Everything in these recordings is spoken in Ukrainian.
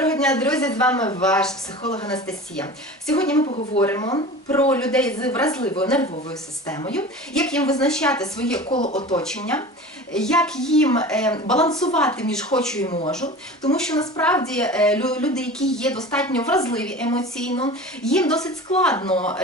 Доброго дня, друзі! З вами ваш психолог Анастасія. Сьогодні ми поговоримо про людей з вразливою нервовою системою, як їм визначати своє коло оточення, як їм е, балансувати між хочу і можу, тому що насправді е, люди, які є достатньо вразливі емоційно, їм досить складно.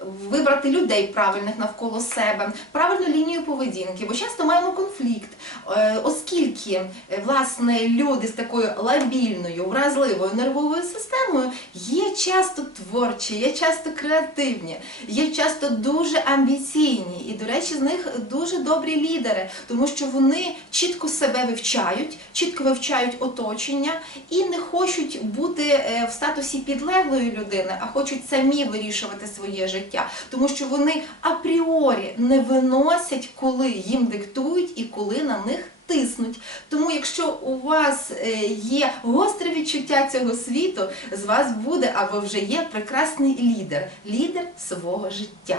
Вибрати людей правильних навколо себе, правильну лінію поведінки, бо часто маємо конфлікт, е, оскільки е, власне люди з такою лабільною, вразливою нервовою системою є часто творчі, є часто креативні, є часто дуже амбіційні, і, до речі, з них дуже добрі лідери, тому що вони чітко себе вивчають, чітко вивчають оточення і не хочуть бути е, в статусі підлеглої людини, а хочуть самі вирішувати своє життя, тому що вони апріорі не виносять, коли їм диктують і коли на них тиснуть. Тому, якщо у вас е, є гостре відчуття цього світу, з вас буде або вже є прекрасний лідер, лідер свого життя.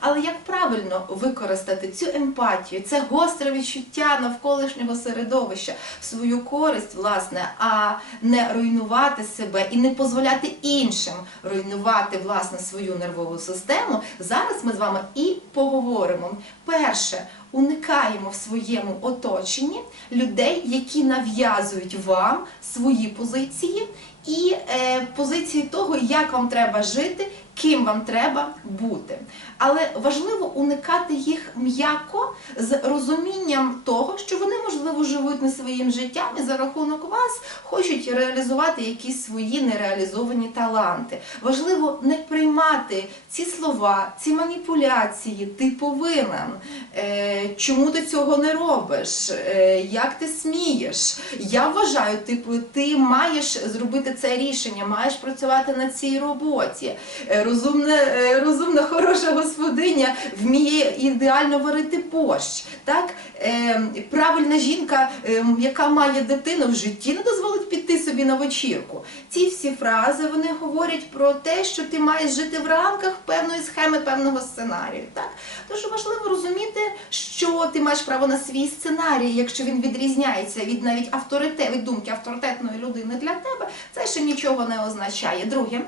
Але як правильно використати цю емпатію, це гостре відчуття навколишнього середовища свою користь, власне, а не руйнувати себе і не дозволяти іншим руйнувати власне свою нервову систему. Зараз ми з вами і поговоримо. Перше, уникаємо в своєму оточенні людей, які нав'язують вам свої позиції і е, позиції того, як вам треба жити, ким вам треба бути. Але важливо уникати їх м'яко з розумінням того, що вони можливо живуть не своїм життям і за рахунок вас хочуть реалізувати якісь свої нереалізовані таланти. Важливо не приймати ці слова, ці маніпуляції. Ти повинен. Е, чому ти цього не робиш? Е, як ти смієш? Я вважаю, типу, ти маєш зробити це рішення, маєш працювати на цій роботі. Е, розумна, е, розумна, хороша господиня вміє ідеально варити борщ. Так? Е, правильна жінка, е, яка має дитину в житті, не дозволить піти собі на вечірку. Ці всі фрази вони говорять про те, що ти маєш жити в рамках певної схеми, певного сценарію. Так? Тож важливо розуміти, що ти маєш право на свій сценарій, якщо він відрізняється від навіть авторитет, від думки авторитетної людини для тебе, це ще нічого не означає. Друге,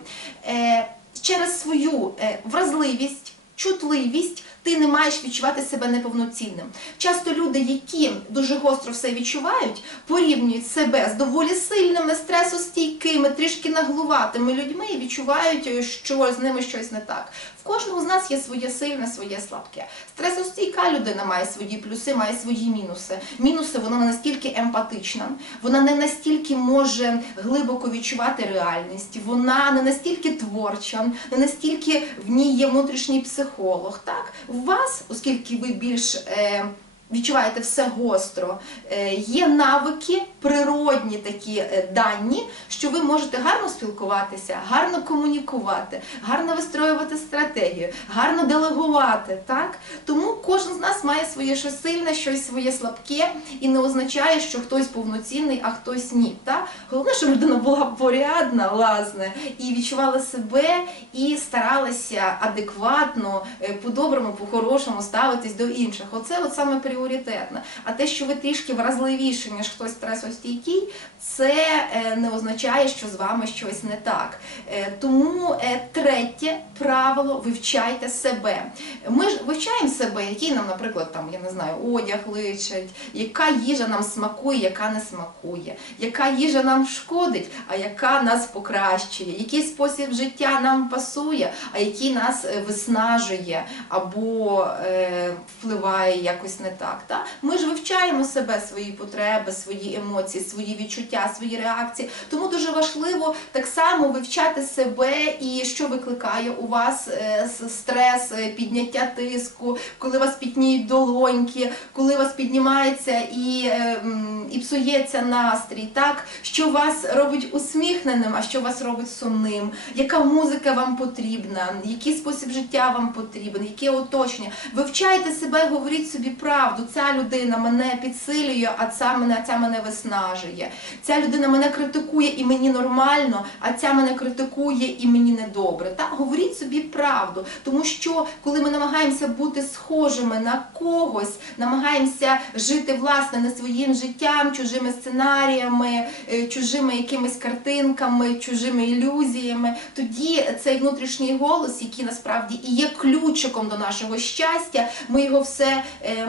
через свою е, вразливість, чутливість. Ти не маєш відчувати себе неповноцінним. Часто люди, які дуже гостро все відчувають, порівнюють себе з доволі сильними, стресостійкими, трішки наглуватими людьми і відчувають, е, що з ними щось не так. В кожного з нас є своє сильне, своє слабке. Стресостійка людина має свої плюси, має свої мінуси. Мінуси вона не настільки емпатична, вона не настільки може глибоко відчувати реальність, вона не настільки творча, не настільки в ній є внутрішній психолог. Так, вас, оскільки ви більш е, відчуваєте все гостро, е, є навики, природні такі е, дані, що ви можете гарно спілкуватися, гарно комунікувати, гарно вистроювати стратегію, гарно делегувати. Так? Тому кожен з нас має своє щось сильне, щось своє слабке, і не означає, що хтось повноцінний, а хтось ні. Так? Головне, щоб людина була порядна, власне, і відчувала себе, і старалася адекватно, е, по-доброму, по-хорошому ставитись до інших. Оце от саме пріоритетне. А те, що ви трішки вразливіші, ніж хтось стресостійкий, це е, не означає, що з вами щось не так. Е, Тому е, третє правило вивчайте себе. Ми ж вивчаємо себе, який нам, наприклад, там, я не знаю, одяг личить, яка їжа нам смакує, яка не смакує, яка їжа нам шкодить, а яка нас покращує, який спосіб життя нам пасує, а який нас виснажує або е, впливає якось не так. Та? Ми ж вивчаємо себе, свої потреби, свої емоції, свої відчуття, свої реакції. Тому дуже важливо так само вивчати себе і що викликає у вас е, стрес, е, підняття тиску, коли у вас пітніють долоньки, коли у вас піднімається і, е, і псується настрій, так? що вас робить усміхненим, а що вас робить сумним, яка музика вам потрібна, який спосіб життя вам потрібен, яке оточення. Вивчайте себе, говоріть собі правду. Ця людина мене підсилює, а ця мене, ця мене виснажує. Ця людина мене критикує і мені нормально, а ця мене критикує і мені недобре. Так, говоріть собі правду, тому що коли ми намагаємося бути схожими на когось, намагаємося жити власне не своїм життям чужими сценаріями, е, чужими якимись картинками, чужими ілюзіями, тоді цей внутрішній голос, який насправді і є ключиком до нашого щастя, ми його все е,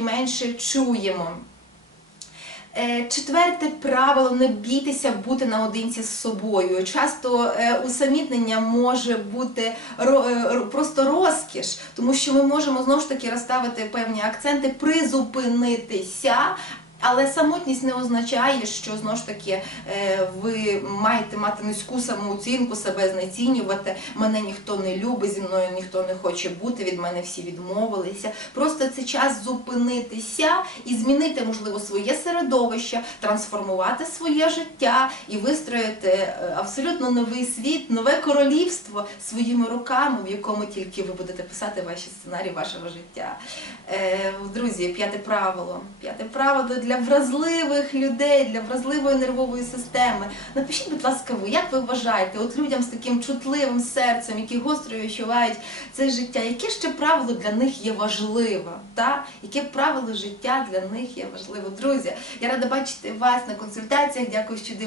менше і менше чуємо. Е, Четверте правило не бійтеся бути наодинці з собою. Часто е, усамітнення може бути е, ро- просто розкіш, тому що ми можемо знову ж таки розставити певні акценти, призупинитися. Але самотність не означає, що знову ж таки е, ви маєте мати низьку самооцінку, себе знецінювати. Мене ніхто не любить, зі мною ніхто не хоче бути, від мене всі відмовилися. Просто це час зупинитися і змінити, можливо, своє середовище, трансформувати своє життя і вистроїти е, абсолютно новий світ, нове королівство своїми руками, в якому тільки ви будете писати ваші сценарії вашого життя. Е, Друзі, п'яте правило. П'яте правило для вразливих людей, для вразливої нервової системи. Напишіть, будь ласка, ви, як ви вважаєте, от людям з таким чутливим серцем, які гостро відчувають це життя, яке ще правило для них є важливе? Та? Яке правило життя для них є важливе? Друзі, я рада бачити вас на консультаціях. Дякую, що дивитесь.